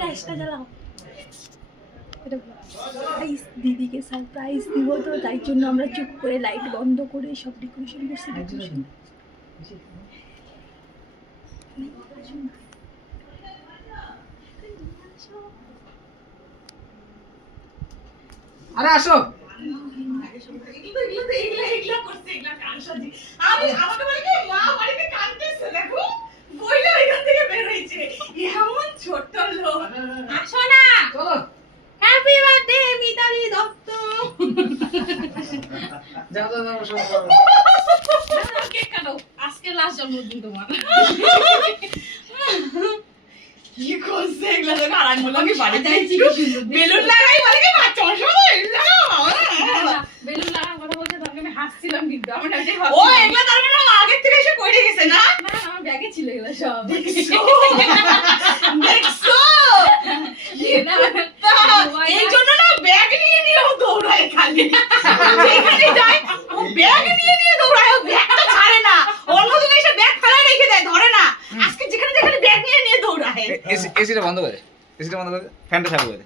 ফ্ল্যাশটা জ্বালাও। এটা সারপ্রাইজ, দিদিকে সারপ্রাইজ দিব, তো তাই জন্য আমরা চুপ করে লাইট বন্ধ করে সব ডেকোরেশন করছি। ডেকোরেশন আরে আসো। ছোট্ট লোক আসো না। চলো হ্যাপি বার্থডে মিতালি দত্ত। যাও যাও যাও সব কেক কাটো, আজকে লাস্ট জন্মদিন তোমার। কি করছে এগুলা? দেখো আর আমি বললাম কি বাড়ি যাইছি, বেলুন লাগাই বলে কি বাচ্চা শোনো এগুলা বেলুন লাগার কথা বলতে তখন আমি হাসছিলাম, কিন্তু আমার নাকি ও এগুলা তার মানে আগে থেকে এসে কইরে গেছে না? না আমার ব্যাগে ছিল এগুলা সব। দেখছো এই জন্য না ব্যাগ নিয়ে নিয়ে ও দৌড়ায় খালি, যেখানে যায় ও ব্যাগ নিয়ে নিয়ে দৌড়ায়, ও ব্যাগটা ছাড়ে না। অন্য দিন এসে ব্যাগ ফেলে রেখে দেয়, ধরে না। আজকে যেখানে যেখানে ব্যাগ নিয়ে নিয়ে দৌড়ায়। এসিটা বন্ধ করে, এসিটা বন্ধ করে, ফ্যানটা চালু করে।